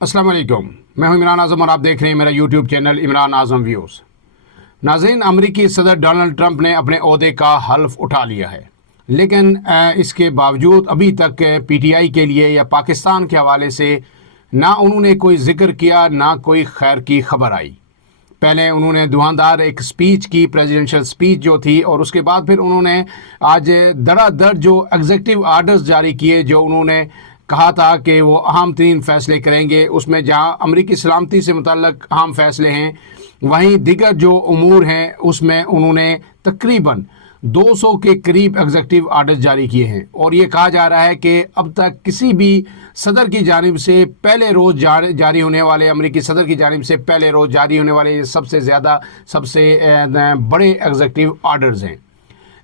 अस्सलाम वालेकुम। मैं हूं इमरान आज़म और आप देख रहे हैं मेरा यूट्यूब चैनल इमरान आज़म व्यूज़। नाज़रीन, अमरीकी सदर डोनाल्ड ट्रंप ने अपने ओहदे का हल्फ उठा लिया है, लेकिन इसके बावजूद अभी तक पीटीआई के लिए या पाकिस्तान के हवाले से ना उन्होंने कोई जिक्र किया, ना कोई खैर की खबर आई। पहले उन्होंने धुआंधार एक स्पीच की, प्रेसिडेंशियल स्पीच जो थी, और उसके बाद फिर उन्होंने आज धड़ाधड़ जो एग्जीक्यूटिव आर्डर्स जारी किए, जो उन्होंने कहा था कि वो अहम तरीन फ़ैसले करेंगे। उसमें जहां अमरीकी सलामती से मुतल्लक अहम फ़ैसले हैं, वहीं दिगर जो उमूर हैं उसमें उन्होंने तकरीबन 200 के करीब एग्जीक्यूटिव आर्डर्स जारी किए हैं। और ये कहा जा रहा है कि अब तक किसी भी सदर की जानिब से पहले रोज़ जारी होने वाले, अमरीकी सदर की जानिब से पहले रोज़ जारी होने वाले ये सबसे ज़्यादा, सबसे बड़े एग्जीक्यूटिव आर्डर्स हैं।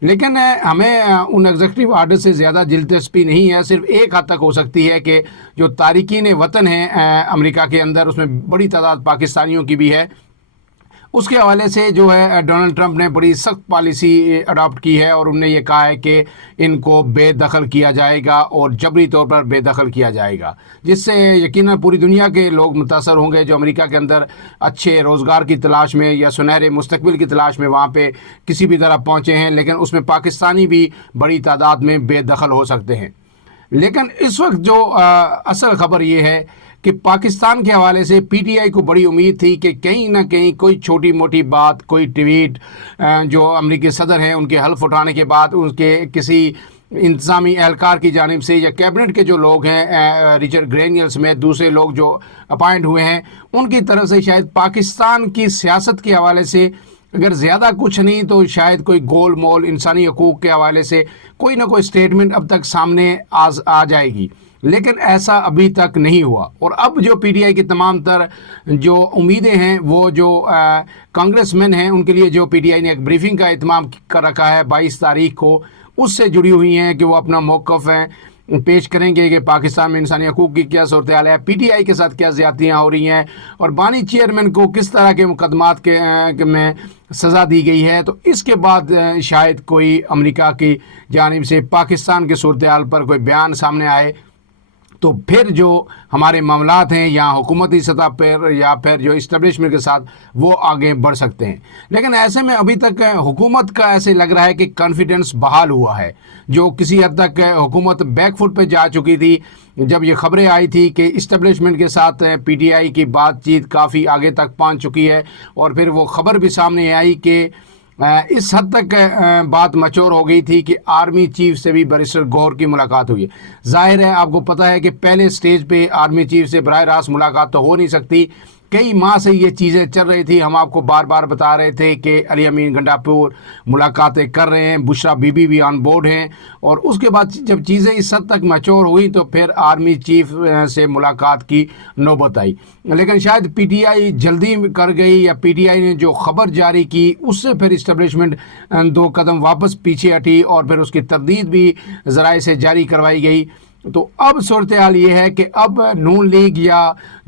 लेकिन हमें उन एग्जीक्यूटिव आर्डर से ज़्यादा दिलचस्पी नहीं है। सिर्फ एक हद तक हो सकती है कि जो तारिकीन वतन हैं अमेरिका के अंदर, उसमें बड़ी तादाद पाकिस्तानियों की भी है, उसके हवाले से जो है डोनाल्ड ट्रंप ने बड़ी सख्त पॉलिसी अडॉप्ट की है और उन्होंने ये कहा है कि इनको बेदखल किया जाएगा और जबरी तौर पर बेदखल किया जाएगा, जिससे यकीनन पूरी दुनिया के लोग मुतासर होंगे जो अमेरिका के अंदर अच्छे रोज़गार की तलाश में या सुनहरे मुस्तकबिल की तलाश में वहाँ पे किसी भी तरह पहुँचे हैं। लेकिन उसमें पाकिस्तानी भी बड़ी तादाद में बेदखल हो सकते हैं। लेकिन इस वक्त जो असल ख़बर ये है कि पाकिस्तान के हवाले से पीटीआई को बड़ी उम्मीद थी कि कहीं ना कहीं कोई छोटी मोटी बात, कोई ट्वीट जो अमरीकी सदर हैं उनके हल्फ उठाने के बाद उनके किसी इंतज़ामी एहलकार की जानिब से या कैबिनेट के जो लोग हैं, रिचर्ड ग्रेनियल समेत दूसरे लोग जो अपॉइंट हुए हैं, उनकी तरफ से शायद पाकिस्तान की सियासत के हवाले से अगर ज़्यादा कुछ नहीं तो शायद कोई गोल मोल इंसानी हकूक़ के हवाले से कोई ना कोई स्टेटमेंट अब तक सामने आ जाएगी। लेकिन ऐसा अभी तक नहीं हुआ। और अब जो पीटीआई की तमाम तर जो उम्मीदें हैं, वो जो कांग्रेसमैन हैं उनके लिए जो पीटीआई ने एक ब्रीफिंग का इत्माम कर रखा है 22 तारीख को, उससे जुड़ी हुई हैं कि वो अपना मौक़िफ़ पेश करेंगे कि पाकिस्तान में इंसानी हकूक़ की क्या सूरत हाल है, पीटीआई के साथ क्या ज़्यादतियाँ हो रही हैं और बानी चेयरमैन को किस तरह के मुकदमात के में सज़ा दी गई है। तो इसके बाद शायद कोई अमेरिका की जानिब से पाकिस्तान के सूरत हाल पर कोई बयान सामने आए, तो फिर जो हमारे मामलात हैं या हुकूमती सतह पर या फिर जो इस्टेब्लिशमेंट के साथ, वो आगे बढ़ सकते हैं। लेकिन ऐसे में अभी तक हुकूमत का ऐसे लग रहा है कि कॉन्फिडेंस बहाल हुआ है। जो किसी हद तक हुकूमत बैकफुट पे जा चुकी थी, जब ये खबरें आई थी कि इस्टेब्लिशमेंट के साथ पीटीआई की बातचीत काफ़ी आगे तक पहुंच चुकी है, और फिर वो खबर भी सामने आई कि इस हद तक बात मचोर हो गई थी कि आर्मी चीफ से भी बैरिस्टर गौहर की मुलाकात हुई है। जाहिर है, आपको पता है कि पहले स्टेज पे आर्मी चीफ से बराह रास्त मुलाकात तो हो नहीं सकती। कई माह से ये चीज़ें चल रही थी, हम आपको बार बार बता रहे थे कि अली अमीन गंडापुर मुलाकातें कर रहे हैं, बुशरा बीबी भी ऑन बोर्ड हैं। और उसके बाद जब चीज़ें इस हद तक मैच्योर हुई तो फिर आर्मी चीफ से मुलाकात की नौबत आई। लेकिन शायद पीटीआई जल्दी कर गई, या पीटीआई ने जो खबर जारी की उससे फिर इस्टेब्लिशमेंट 2 कदम वापस पीछे हटी और फिर उसकी तरदीद भी ज़राए से जारी करवाई गई। तो अब सूरत हाल ये है कि अब नून लीग या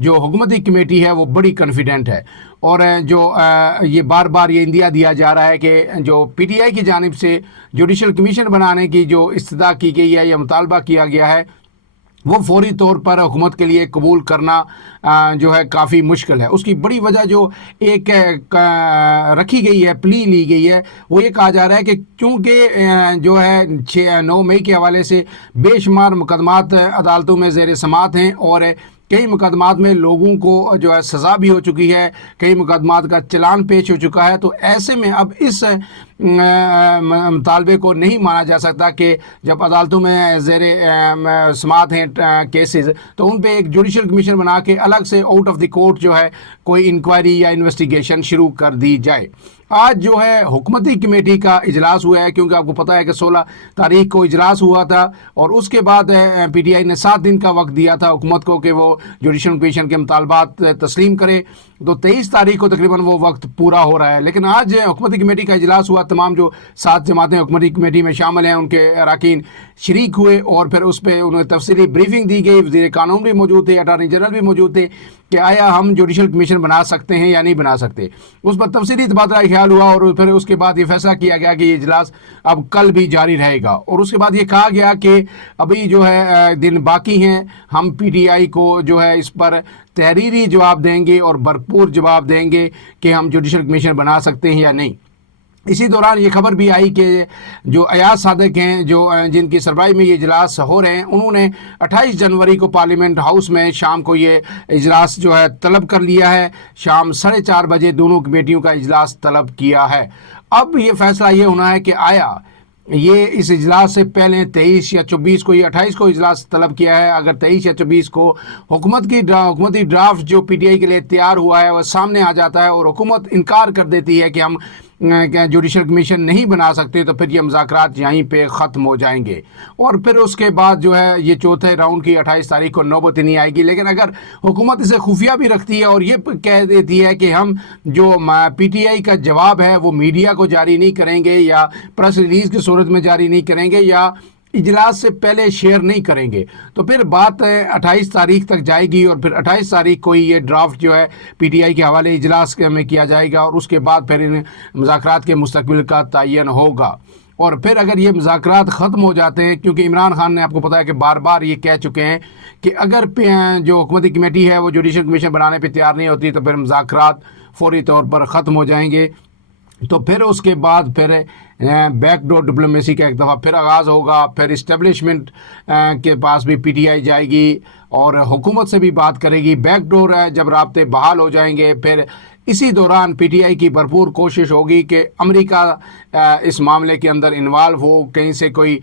जो हुकूमती कमेटी है वो बड़ी कॉन्फिडेंट है। और जो ये बार बार ये इंदिया दिया जा रहा है कि जो पीटीआई की जानिब से जुडिशल कमीशन बनाने की जो इस्तदा की गई है या मुतालबा किया गया है, वो फौरी तौर पर हुकूमत के लिए कबूल करना जो है काफ़ी मुश्किल है। उसकी बड़ी वजह जो एक रखी गई है, प्ली ली गई है, वो ये कहा जा रहा है कि क्योंकि जो है 9 मई के हवाले से बेशुमार मुकदमात अदालतों में ज़ेर समात हैं और कई मुकदमात में लोगों को जो है सज़ा भी हो चुकी है, कई मुकदमात का चलान पेश हो चुका है। तो ऐसे में अब इस मुतालबे को नहीं माना जा सकता कि जब अदालतों में ज़ेर समात हैं केसेस, तो उन पे एक जुडिशल कमीशन बना के अलग से आउट ऑफ द कोर्ट जो है कोई इंक्वायरी या इन्वेस्टिगेशन शुरू कर दी जाए। आज जो है हुकूमती कमेटी का इजलास हुआ है, क्योंकि आपको पता है कि 16 तारीख को इजलास हुआ था और उसके बाद पीटीआई ने 7 दिन का वक्त दिया था हुकूमत को कि वो जुडिशल कमीशन के मुतालबात तस्लीम करे। तो 23 तारीख को तकरीबन वो वक्त पूरा हो रहा है। लेकिन आज हुकूमती कमेटी का इजलास हुआ تمام جو 7 جماعتیں حکومتی کمیٹی میں شامل ہیں ان کے اراکین شریک ہوئے اور پھر اس پہ انہیں تفصیلی بریفنگ دی گئی. وزیر قانون بھی موجود تھے, اٹارنی جنرل بھی موجود تھے کہ آیا ہم جوڈیشل کمیشن بنا سکتے ہیں یا نہیں بنا سکتے. اس پر تفصیلی تبادلہ خیال ہوا اور پھر اس کے بعد یہ فیصلہ کیا گیا کہ یہ اجلاس اب کل بھی جاری رہے گا. اور اس کے بعد یہ کہا گیا کہ ابھی جو ہے دن باقی ہیں, ہم پی ٹی آئی کو جو ہے اس پر تحریری جواب دیں گے اور بھرپور جواب دیں گے کہ ہم جوڈیشل کمیشن بنا سکتے ہیں یا نہیں. اسی دوران یہ خبر بھی آئی کہ جو ایاز صادق ہیں جو جن کی سربراہی میں یہ اجلاس ہو رہے ہیں, انہوں نے 28 جنوری کو پارلیمنٹ ہاؤس میں شام کو یہ اجلاس جو ہے طلب کر لیا ہے. شام 4:30 بجے دونوں کمیٹیوں کا اجلاس طلب کیا ہے. اب یہ فیصلہ یہ ہونا ہے کہ آیا یہ اس اجلاس سے پہلے 23 یا 24 کو, یہ 28 کو اجلاس طلب کیا ہے, اگر 23 یا 24 کو حکومتی ڈرافٹ جو پی ٹی آئی کے لیے تیار ہوا ہے وہ سامنے آ جاتا ہے اور حکومت انکار کر دیتی ہے کہ ہم جوڈیشل کمیشن نہیں بنا سکتے, تو پھر یہ مذاکرات یہیں پہ ختم ہو جائیں گے. اور پھر اس کے بعد جو ہے یہ چوتھے راؤنڈ کی 28 تاریخ کو نوبت نہیں آئے گی. لیکن اگر حکومت اسے خفیہ بھی رکھتی ہے اور یہ کہہ دیتی ہے کہ ہم جو پی ٹی آئی کا جواب ہے وہ میڈیا کو جاری نہیں کریں گے یا پریس ریلیز کی صورت میں جاری نہیں کریں گے یا اجلاس سے پہلے شیئر نہیں کریں گے, تو پھر بات 28 تاریخ تک جائے گی اور پھر 28 تاریخ کو یہ ڈرافٹ جو ہے پی ٹی آئی کے حوالے اجلاس میں کیا جائے گا اور اس کے بعد پھر ان مذاکرات کے مستقبل کا تعین ہوگا. اور پھر اگر یہ مذاکرات ختم ہو جاتے ہیں, کیونکہ عمران خان نے آپ کو پتا ہے کہ بار بار یہ کہہ چکے ہیں کہ اگر جو حکومتی کمیٹی ہے وہ جوڈیشل کمیشن بنانے پہ تیار نہیں ہوتی تو پھر مذاکرات فوری طور پر ختم ہو جائیں گے. تو پھر اس کے بعد پھر بیک ڈور ڈپلومیسی کا ایک دفعہ پھر آغاز ہوگا. پھر اسٹیبلشمنٹ کے پاس بھی پی ٹی آئی جائے گی اور حکومت سے بھی بات کرے گی. بیک ڈور ہے, جب رابطے بحال ہو جائیں گے پھر اسی دوران پی ٹی آئی کی بھرپور کوشش ہوگی کہ امریکہ اس معاملے کے اندر انوالو ہو, کہیں سے کوئی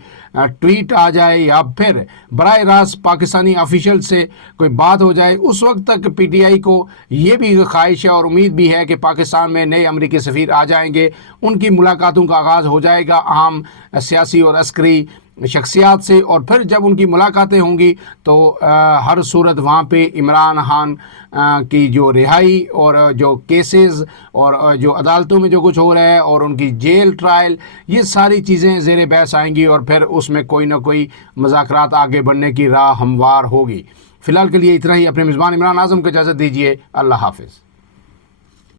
ٹویٹ آ جائے یا پھر براہ راست پاکستانی آفیشل سے کوئی بات ہو جائے. اس وقت تک پی ٹی آئی کو یہ بھی خواہش ہے اور امید بھی ہے کہ پاکستان میں نئے امریکی سفیر آ جائیں گے, ان کی ملاقاتوں کا آغاز ہو جائے گا اہم سیاسی اور عسکری شخصیات سے. اور پھر جب ان کی ملاقاتیں ہوں گی تو ہر صورت وہاں پہ عمران خان کی جو رہائی اور جو کیسز اور جو عدالتوں میں جو کچھ ہو رہا ہے اور ان کی جیل ٹرائل, یہ ساری چیزیں زیر بحث آئیں گی اور پھر اس میں کوئی نہ کوئی مذاکرات آگے بڑھنے کی راہ ہموار ہوگی. فی الحال کے لیے اتنا ہی. اپنے میزبان عمران اعظم کو اجازت دیجیے. اللہ حافظ.